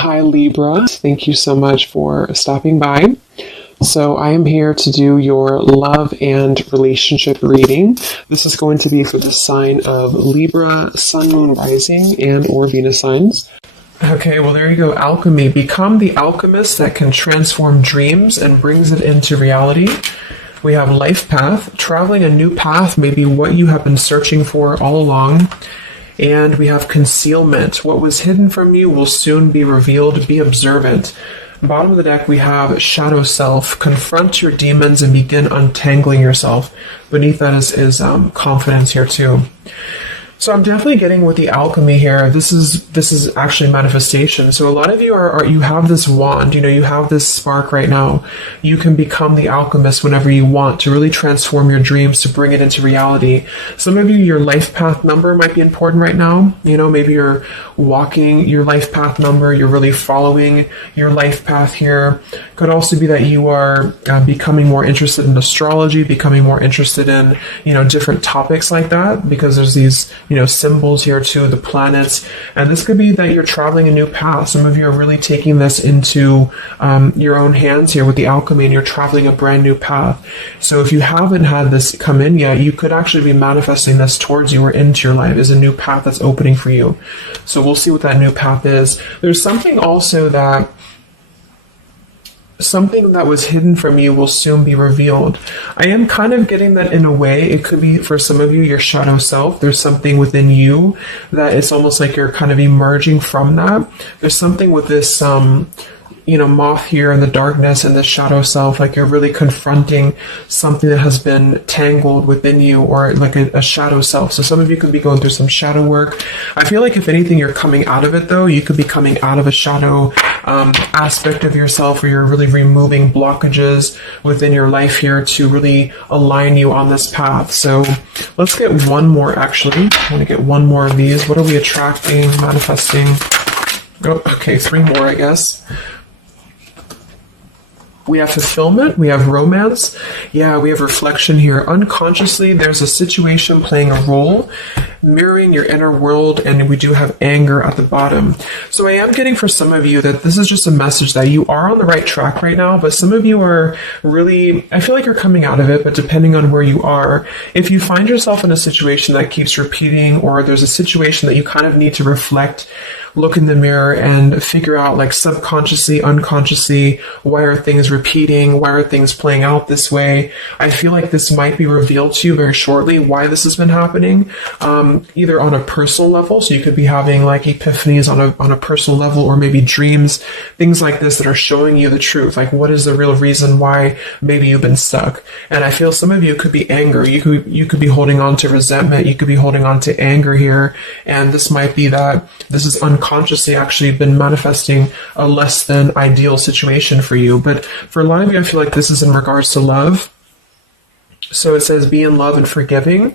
Hi Libra, thank you so much for stopping by. So I am here to do your love and relationship reading. This is going to be for the sign of Libra, Sun, Moon, Rising, and or Venus signs. Okay, well there you go, alchemy. Become the alchemist that can transform dreams and brings it into reality. We have life path. Traveling a new path may be what you have been searching for all along. And we have concealment. What was hidden from you will soon be revealed. Be observant. Bottom of the deck, we have shadow self. Confront your demons and begin untangling yourself. Beneath that is confidence here too. So I'm definitely getting with the alchemy here. This is actually manifestation. So a lot of you you have this wand, you have this spark right now. You can become the alchemist whenever you want to really transform your dreams, to bring it into reality. Some of you, your life path number might be important right now. Maybe you're walking your life path number. You're really following your life path here. Could also be that you are becoming more interested in astrology, becoming more interested in, different topics like that, because there's these symbols here too, the planets. And this could be that you're traveling a new path. Some of you are really taking this into your own hands here with the alchemy, and you're traveling a brand new path. So if you haven't had this come in yet, you could actually be manifesting this towards you or into your life as a new path that's opening for you. So we'll see what that new path is. There's something also that something that was hidden from you will soon be revealed. I am kind of getting that in a way. It could be for some of you, your shadow self. There's something within you that it's almost like you're kind of emerging from that. There's something with this, moth here in the darkness and the shadow self, like you're really confronting something that has been tangled within you, or like a shadow self. So some of you could be going through some shadow work. I feel like if anything, you're coming out of it though. You could be coming out of a shadow aspect of yourself, where you're really removing blockages within your life here to really align you on this path. So let's get one more actually. I want to get one more of these. What are we attracting, manifesting? Oh, okay, 3 more, I guess. We have fulfillment, we have romance, we have reflection here. Unconsciously, there's a situation playing a role, mirroring your inner world, and we do have anger at the bottom. So I am getting for some of you that this is just a message that you are on the right track right now, but some of you are really, I feel like you're coming out of it, but depending on where you are, if you find yourself in a situation that keeps repeating, or there's a situation that you kind of need to reflect, look in the mirror and figure out, like, subconsciously, unconsciously, why are things repeating? Why are things playing out this way? I feel like this might be revealed to you very shortly, why this has been happening, either on a personal level. So you could be having like epiphanies on a personal level, or maybe dreams, things like this that are showing you the truth. Like, what is the real reason why maybe you've been stuck? And I feel some of you could be anger. You could be holding on to resentment. You could be holding on to anger here. And this might be that this is unconsciously actually been manifesting a less than ideal situation for you. But for a lot of you, I feel like this is in regards to love. So it says be in love and forgiving.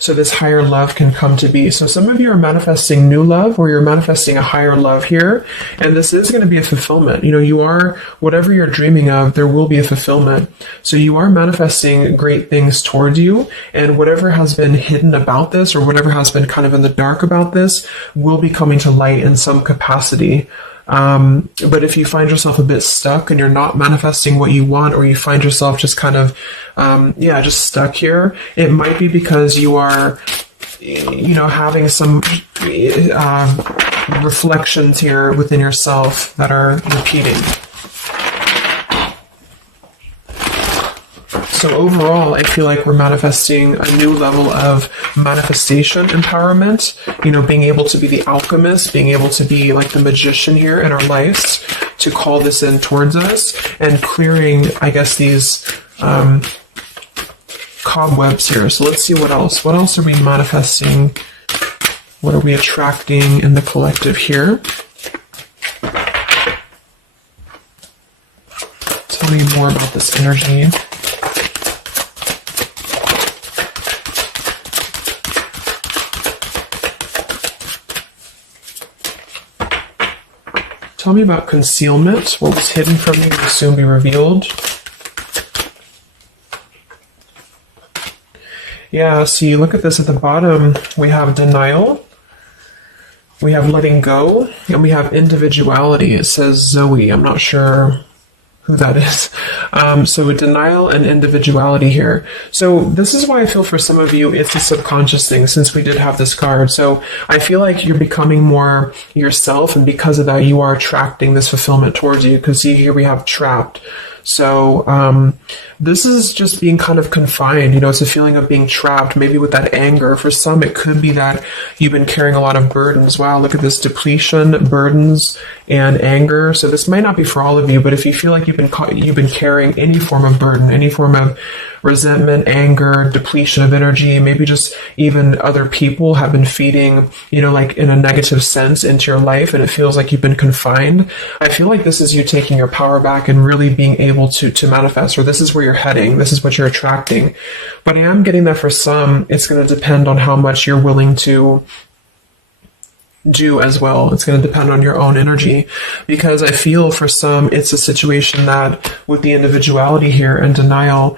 So this higher love can come to be. So some of you are manifesting new love, or you're manifesting a higher love here. And this is going to be a fulfillment. You are, whatever you're dreaming of, there will be a fulfillment. So you are manifesting great things towards you. And whatever has been hidden about this, or whatever has been kind of in the dark about this, will be coming to light in some capacity. But if you find yourself a bit stuck and you're not manifesting what you want, or you find yourself just kind of, just stuck here, it might be because you are, having some reflections here within yourself that are repeating. So overall, I feel like we're manifesting a new level of manifestation empowerment, being able to be the alchemist, being able to be like the magician here in our lives, to call this in towards us, and clearing, I guess, these cobwebs here. So let's see what else. What else are we manifesting? What are we attracting in the collective here? Tell me more about this energy. Tell me about concealment. What was hidden from you will soon be revealed. Yeah, so you look at this at the bottom, we have denial. We have letting go, and we have individuality. It says Zoe. I'm not sure who that is. So denial and individuality here. So this is why I feel for some of you, it's a subconscious thing, since we did have this card. So I feel like you're becoming more yourself, and because of that, you are attracting this fulfillment towards you. Because see, here we have trapped. So this is just being kind of confined. It's a feeling of being trapped, maybe with that anger. For some, it could be that you've been carrying a lot of burdens. Wow, look at this: depletion, burdens, and anger. So this might not be for all of you, but if you feel like you've been carrying any form of burden, any form of resentment, anger, depletion of energy, maybe just even other people have been feeding, like in a negative sense into your life, and it feels like you've been confined. I feel like this is you taking your power back and really being able to manifest, or this is where you're heading, this is what you're attracting. But I am getting that for some, it's going to depend on how much you're willing to do as well. It's going to depend on your own energy, because I feel for some it's a situation that with the individuality here and denial,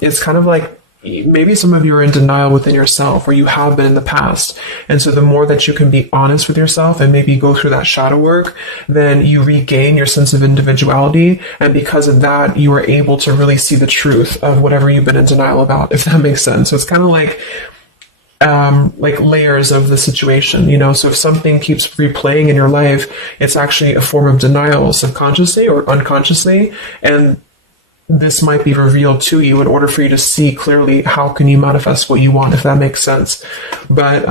it's kind of like maybe some of you are in denial within yourself, or you have been in the past. And so the more that you can be honest with yourself and maybe go through that shadow work, then you regain your sense of individuality. And because of that, you are able to really see the truth of whatever you've been in denial about, if that makes sense. So it's kind of like layers of the situation, so if something keeps replaying in your life, it's actually a form of denial, subconsciously or unconsciously, and this might be revealed to you in order for you to see clearly how can you manifest what you want, if that makes sense. But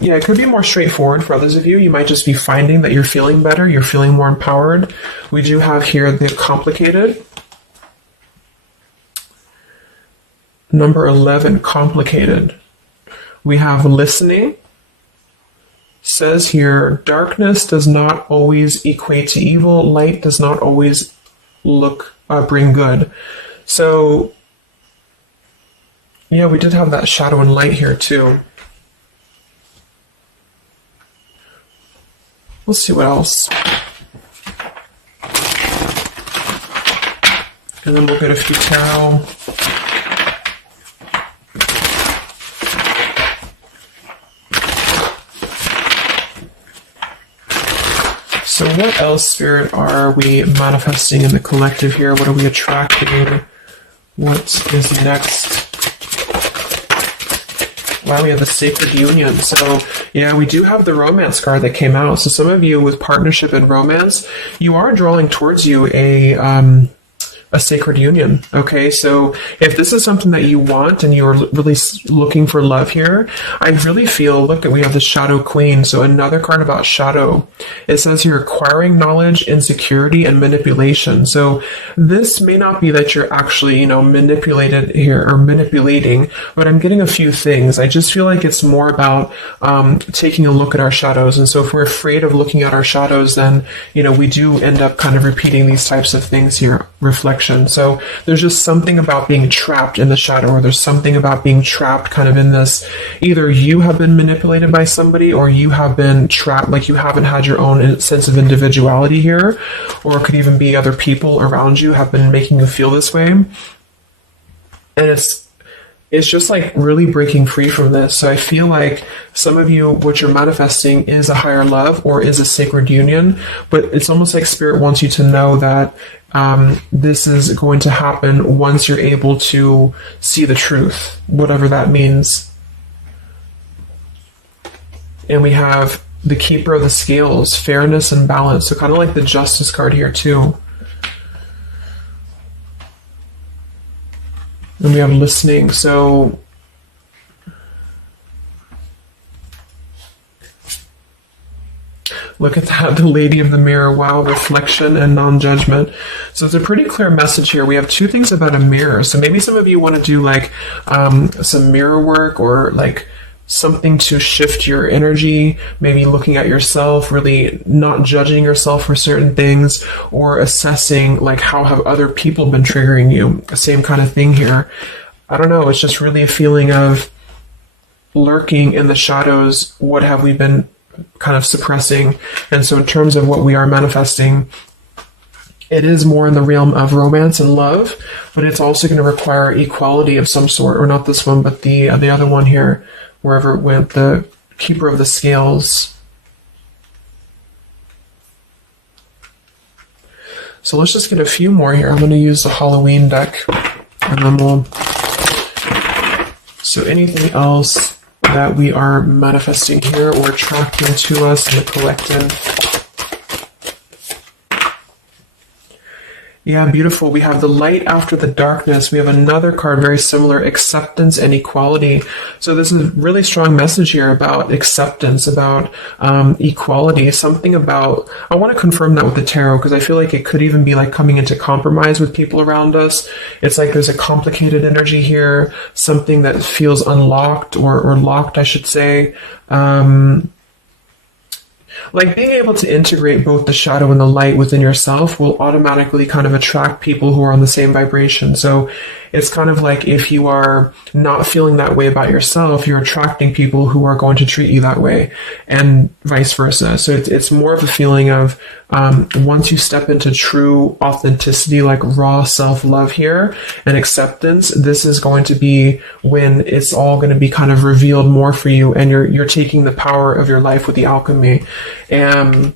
it could be more straightforward for others of you. You might just be finding that you're feeling better, you're feeling more empowered. We do have here the complicated. Number 11, complicated. We have listening. Says here, darkness does not always equate to evil. Light does not always bring good. So, yeah, we did have that shadow and light here too. Let's see what else. And then we'll get a few tarot. So what else, Spirit, are we manifesting in the collective here? What are we attracting? What is next? Wow, we have the Sacred Union. So, yeah, we do have the romance card that came out. So some of you with partnership and romance, you are drawing towards you a sacred union. Okay, so if this is something that you want and you're really looking for love here, I really feel, look, we have the Shadow Queen. So another card about shadow. It says you're acquiring knowledge, insecurity, and manipulation. So this may not be that you're actually, manipulated here or manipulating, but I'm getting a few things. I just feel like it's more about taking a look at our shadows. And so if we're afraid of looking at our shadows, then, we do end up kind of repeating these types of things here, reflection. So there's just something about being trapped in the shadow, or there's something about being trapped kind of in this, either you have been manipulated by somebody, or you have been trapped, like you haven't had your own sense of individuality here, or it could even be other people around you have been making you feel this way. And it's just like really breaking free from this. So I feel like some of you, what you're manifesting is a higher love or is a sacred union, but it's almost like Spirit wants you to know that this is going to happen once you're able to see the truth, whatever that means. And we have the Keeper of the Scales, fairness and balance. So kind of like the Justice card here too. And we have listening. So look at that, the Lady of the Mirror. Wow, reflection and non-judgment. So it's a pretty clear message here. We have two things about a mirror. So maybe some of you want to do like some mirror work, or like something to shift your energy, maybe looking at yourself, really not judging yourself for certain things, or assessing like how have other people been triggering you. Same kind of thing here. I don't know, it's just really a feeling of lurking in the shadows. What have we been kind of suppressing? And so in terms of what we are manifesting, it is more in the realm of romance and love, but it's also going to require equality of some sort, or not this one, but the other one here, wherever it went, the Keeper of the Scales. So let's just get a few more here. I'm going to use the Halloween deck, and then we'll... So anything else that we are manifesting here or attracting to us in the collective? Yeah, beautiful. We have the light after the darkness. We have another card very similar, acceptance and equality. So this is a really strong message here about acceptance, about equality, something about, I want to confirm that with the tarot because I feel like it could even be like coming into compromise with people around us. It's like there's a complicated energy here, something that feels unlocked or locked, I should say. Like being able to integrate both the shadow and the light within yourself will automatically kind of attract people who are on the same vibration. So it's kind of like if you are not feeling that way about yourself, you're attracting people who are going to treat you that way, and vice versa. So it's more of a feeling of once you step into true authenticity, like raw self-love here and acceptance, this is going to be when it's all going to be kind of revealed more for you, and you're taking the power of your life with the alchemy. And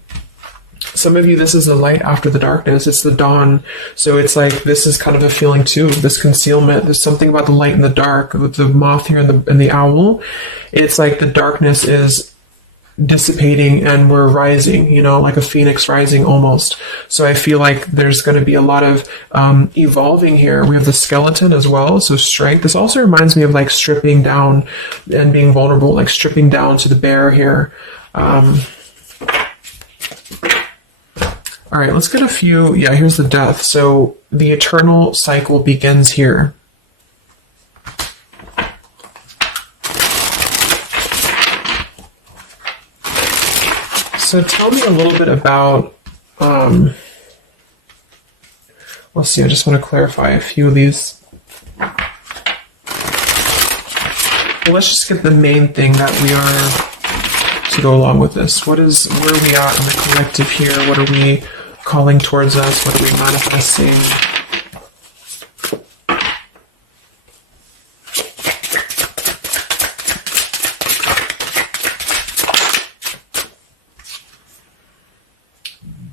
some of you, this is the light after the darkness. It's the dawn. So it's like, this is kind of a feeling too, this concealment. There's something about the light and the dark, with the moth here and the owl. It's like the darkness is dissipating and we're rising, you know, like a phoenix rising almost. So I feel like there's going to be a lot of evolving here. We have the skeleton as well. So strength. This also reminds me of like stripping down and being vulnerable, like stripping down to the bare here. All right, let's get a few. Yeah, here's the death. So the eternal cycle begins here. So tell me a little bit about, let's see, I just want to clarify a few of these. Well, let's just get the main thing that we are to go along with this. Where are we at in the collective here? What are we calling towards us? What are we manifesting?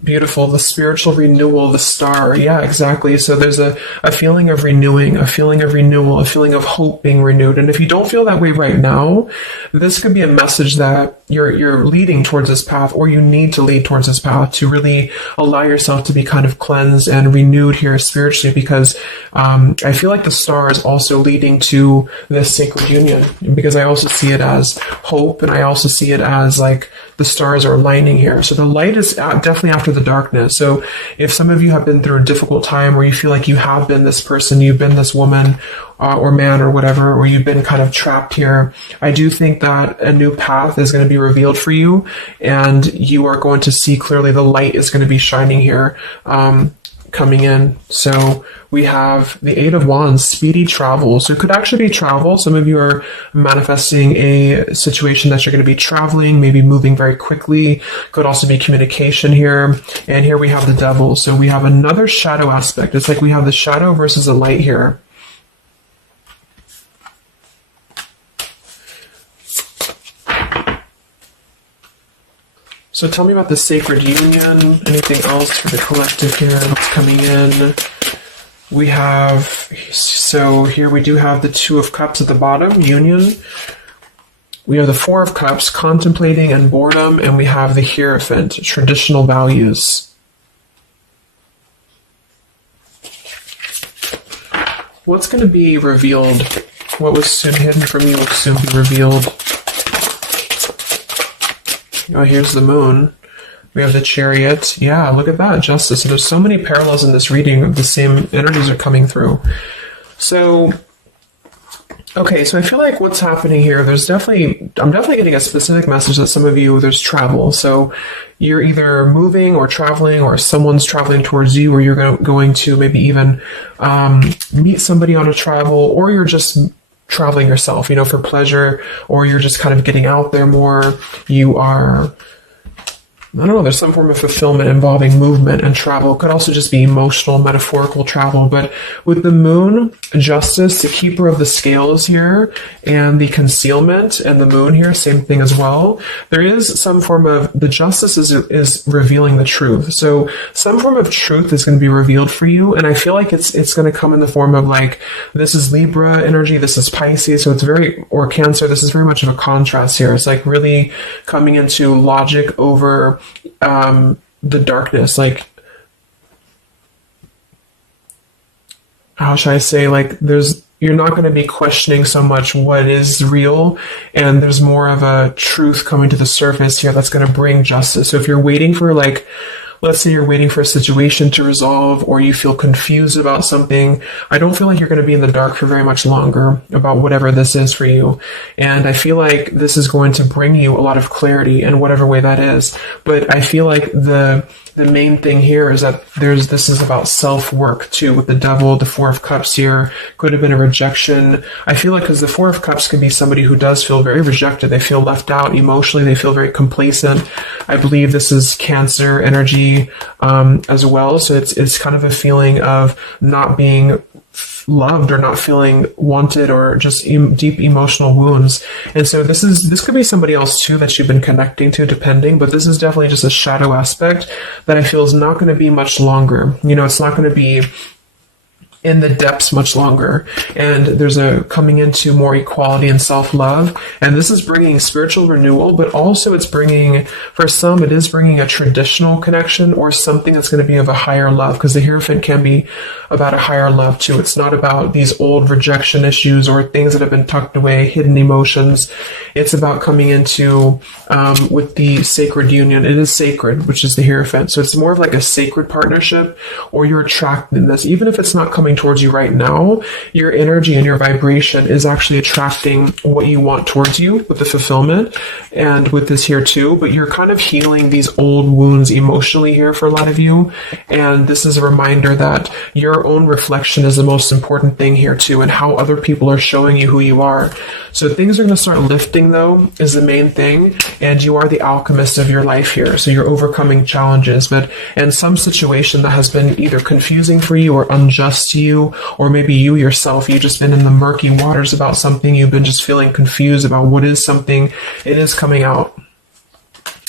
Beautiful. The spiritual renewal, the star. Yeah, exactly. So there's a feeling of renewing, a feeling of renewal, a feeling of hope being renewed. And if you don't feel that way right now, this could be a message that you're leading towards this path, or you need to lead towards this path to really allow yourself to be kind of cleansed and renewed here spiritually, because I feel like the star is also leading to this sacred union, because I also see it as hope, and I also see it as like the stars are aligning here. So the light is definitely after the darkness. So if some of you have been through a difficult time, or you feel like you have been this person, you've been this woman or man or whatever, or you've been kind of trapped here, I do think that a new path is going to be revealed for you, and you are going to see clearly. The light is going to be shining here, coming in. So we have the Eight of Wands, speedy travel. So it could actually be travel. Some of you are manifesting a situation that you're going to be traveling, maybe moving very quickly. Could also be communication here. And here we have the Devil. So we have another shadow aspect. It's like we have the shadow versus the light here. So tell me about the sacred union. Anything else for the collective here that's coming in? We have, so here we do have the Two of Cups at the bottom, union. We have the Four of Cups, contemplating and boredom, and we have the Hierophant, traditional values. What's going to be revealed? What was soon hidden from you will soon be revealed. Oh, here's the Moon. We have the Chariot. Yeah, look at that, Justice. So there's so many parallels in this reading. The same energies are coming through. So, okay, so I feel like what's happening here, I'm definitely getting a specific message that some of you, there's travel. So you're either moving or traveling, or someone's traveling towards you, or you're going to maybe even meet somebody on a travel, or you're just traveling yourself, you know, for pleasure, or you're just kind of getting out there more. You are I don't know, there's some form of fulfillment involving movement and travel. It could also just be emotional, metaphorical travel. But with the moon, justice, the keeper of the scales here, and the concealment, and the moon here, same thing as well. There is some form of, the justice is revealing the truth. So some form of truth is going to be revealed for you. And I feel like it's going to come in the form of like, this is Libra energy, this is Pisces. So it's very, or Cancer, this is very much of a contrast here. It's like really coming into logic over the darkness. Like, how should I say, like you're not going to be questioning so much what is real, and there's more of a truth coming to the surface here that's going to bring justice. So if you're waiting for, like, let's say you're waiting for a situation to resolve, or you feel confused about something, I don't feel like you're going to be in the dark for very much longer about whatever this is for you. And I feel like this is going to bring you a lot of clarity in whatever way that is. But I feel like the main thing here is that this is about self-work too, with the Devil, the Four of Cups here. Could have been a rejection. I feel like, because the Four of Cups can be somebody who does feel very rejected. They feel left out emotionally. They feel very complacent. I believe this is Cancer energy as well. So it's kind of a feeling of not being loved, or not feeling wanted, or just deep emotional wounds. And so this could be somebody else too that you've been connecting to, depending, but this is definitely just a shadow aspect that I feel is not going to be much longer. You know, it's not going to be in the depths much longer. And there's a coming into more equality and self-love. And this is bringing spiritual renewal, but also it's bringing, for some, it is bringing a traditional connection, or something that's going to be of a higher love, because the Hierophant can be about a higher love too. It's not about these old rejection issues or things that have been tucked away, hidden emotions. It's about coming into, with the sacred union. It is sacred, which is the Hierophant. So it's more of like a sacred partnership, or you're attracting this, even if it's not coming towards you right now, your energy and your vibration is actually attracting what you want towards you with the fulfillment, and with this here too. But you're kind of healing these old wounds emotionally here for a lot of you. And this is a reminder that your own reflection is the most important thing here too, and how other people are showing you who you are. So things are going to start lifting, though, is the main thing. And you are the alchemist of your life here. So you're overcoming challenges, but in some situation that has been either confusing for you or unjust to you, or maybe you yourself, you've just been in the murky waters about something. You've been just feeling confused about what is something. It is coming out.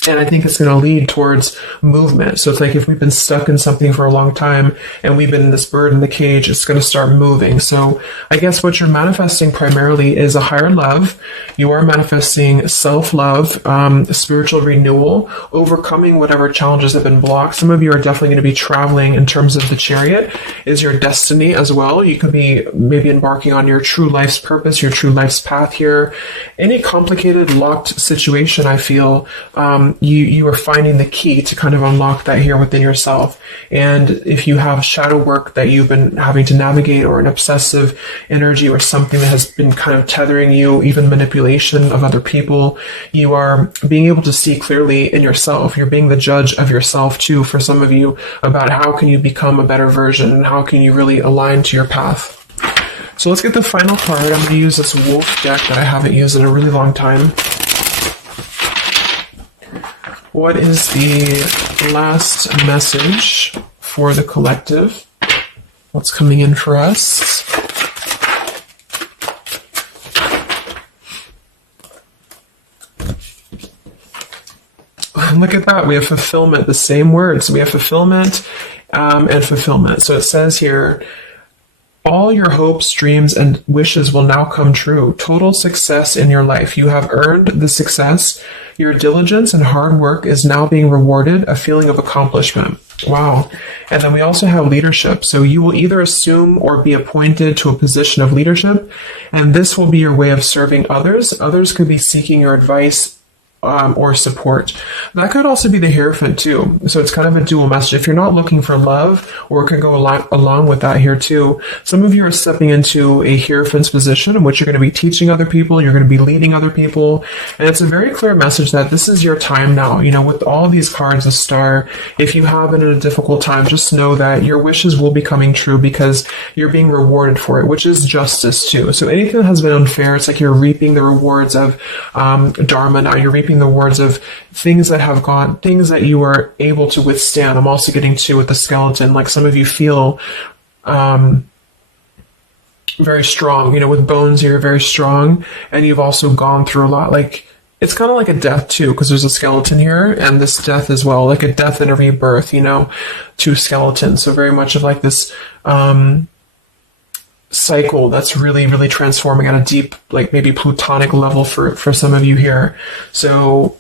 And I think it's going to lead towards movement. So it's like, if we've been stuck in something for a long time and we've been in this bird in the cage, it's going to start moving. So I guess what you're manifesting primarily is a higher love. You are manifesting self-love, spiritual renewal, overcoming whatever challenges have been blocked. Some of you are definitely going to be traveling in terms of the Chariot is your destiny as well. You could be maybe embarking on your true life's purpose, your true life's path here. Any complicated, locked situation, I feel, you are finding the key to kind of unlock that here within yourself. And if you have shadow work that you've been having to navigate, or an obsessive energy, or something that has been kind of tethering you, even manipulation of other people, you are being able to see clearly in yourself. You're being the judge of yourself too, for some of you, about how can you become a better version, and how can you really align to your path. So let's get the final card. I'm going to use this wolf deck that I haven't used in a really long time. What is the last message for the collective? What's coming in for us? Look at that. We have fulfillment, the same words. We have fulfillment and fulfillment. So it says here, all your hopes, dreams, and wishes will now come true. Total success in your life. You have earned the success. Your diligence and hard work is now being rewarded, a feeling of accomplishment. Wow. And then we also have leadership. So you will either assume or be appointed to a position of leadership, and this will be your way of serving others. Others could be seeking your advice or support. That could also be the Hierophant too. So it's kind of a dual message. If you're not looking for love, or it could go along with that here too. Some of you are stepping into a Hierophant's position in which you're going to be teaching other people, you're going to be leading other people. And it's a very clear message that this is your time now. You know, with all these cards, the Star, if you have been in a difficult time, just know that your wishes will be coming true, because you're being rewarded for it, which is justice too. So anything that has been unfair, it's like you're reaping the rewards of Dharma now. You're reaping reaping the rewards of things that you were able to withstand. I'm also getting to with the skeleton, like some of you feel very strong, with bones, you're very strong, and you've also gone through a lot. Like, it's kind of like a death too, because there's a skeleton here, and this death as well, like a death and a rebirth, to skeletons. So very much of like this cycle that's really, really transforming at a deep, like maybe plutonic level for some of you here. So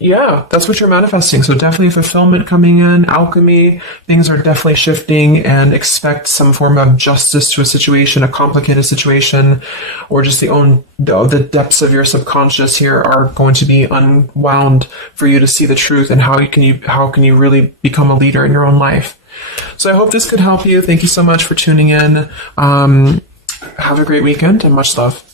yeah, that's what you're manifesting. So definitely fulfillment coming in, alchemy, things are definitely shifting, and expect some form of justice to a situation, a complicated situation, or just the depths of your subconscious here are going to be unwound for you to see the truth, and how can you really become a leader in your own life. So I hope this could help you. Thank you so much for tuning in. Have a great weekend and much love.